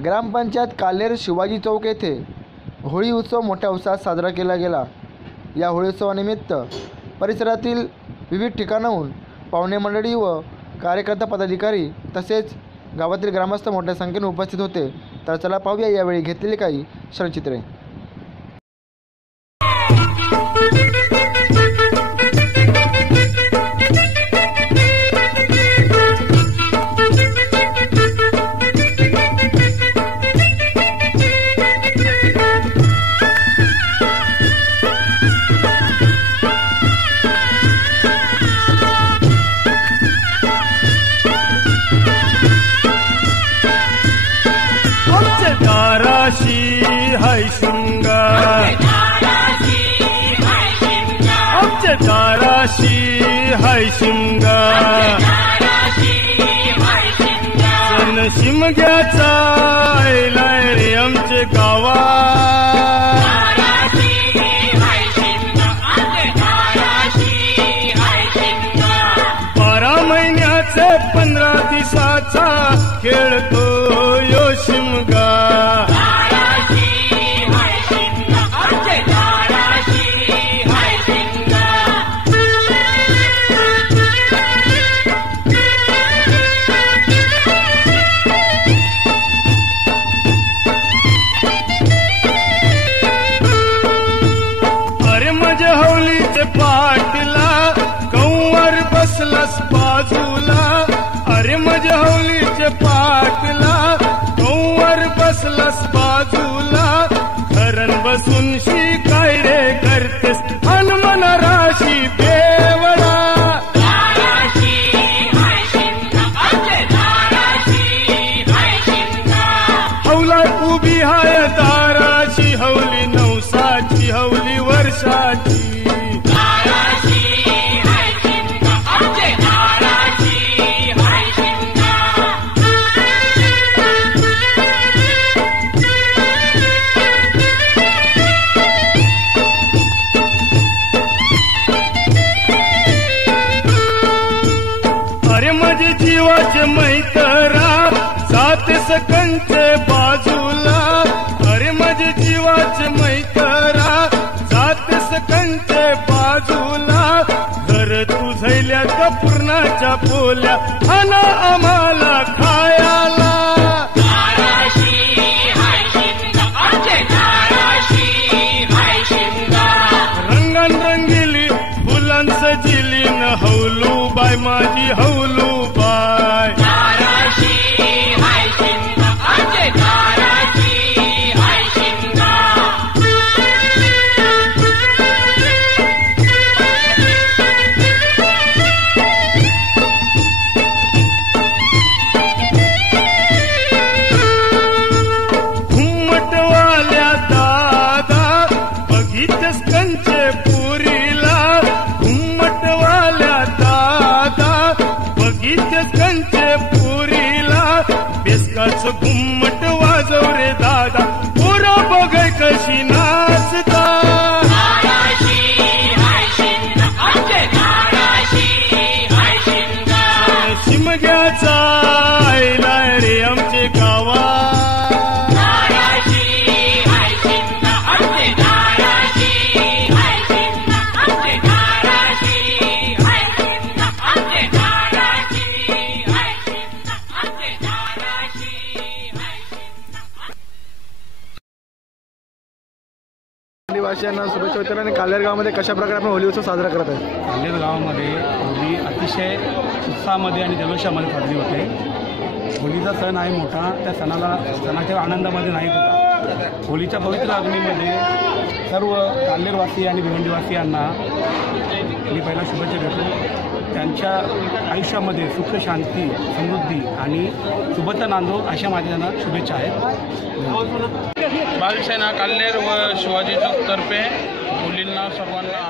ग्रामपंचायत काल्हेर शिवाजी चौक येथे होळी उत्सव मोठ्या उत्साहात साजरा केला गेला। या होळी उत्सवानिमित्त परिसरातील विविध ठिकाणाहून पाहुणे मंडळी व कार्यकर्ता पदाधिकारी तसेच गावातील ग्रामस्थ मोठ्या संख्येने उपस्थित होते। तर चला पाहूया यावेळी घेतलेली काही क्षणचित्रे। हाय शृंगार आमच्या दाराशी हाय शृंगार सण शिमग्याचा आयलाय रे आमचे गावात। 12 महिन्याचे 15 दिवसाचा खेळतो यो शिमगा। पाटला कंवर बसलास बाजूला, अरे माझ्या हौलीचे पाटला कंवर बसलास बाजूला। धरण बसून शिकाय रे करतेस हनुमान राशी बेवडा। हौला उभी हाय दाराची हौली नवसाची हौली वर्षाची। जीवाचे मैतरा जाते सकंचे बाजूला, अरे माझे जीवाचे मैतरा जाते सकंचे बाजूला। घर तू झैल्या का पूर्णाच्या पोल्या खाना आम्हाला खायाला। रंगन रंगिली फुलांचं जिलीन हौलू बाय माझी हौलू बाय। घुम्मटवाल्या दादा बघितस कंचे पुरीला, घुम्मटवाल्या दादा बघितस कंचे पुरीला। बेसकाच घुम्मट वाजव रे दादा पुरा बघाय कशी नाचता। शिमग्याचा आयलाय रे आमचे गावा। वासियांना शुभेच्छा देताना आणि काल्हेर गावामध्ये कशा प्रकारे आपण होळी उत्सव साजरा करत आहे। काल्हेर गावामध्ये होळी अतिशय उत्साहामध्ये आणि जल्लोषामध्ये साजरी होते। होळीचा सण आहे मोठा, त्या सणाच्या आनंदामध्ये नाही होता। होळीच्या पवित्र अग्नीमध्ये सर्व काल्हेरवासी आणि भिवंडीवासियांना मी पहिला शुभेच्छा देतो। त्यांच्या आयुष्यामध्ये सुख शांती समृद्धी आणि शुभता नांदो अशा माझ्या शुभेच्छा आहेत। बालसेना काल्हेर व शिवाजी चौक तर्फे मुलींना सर्वांना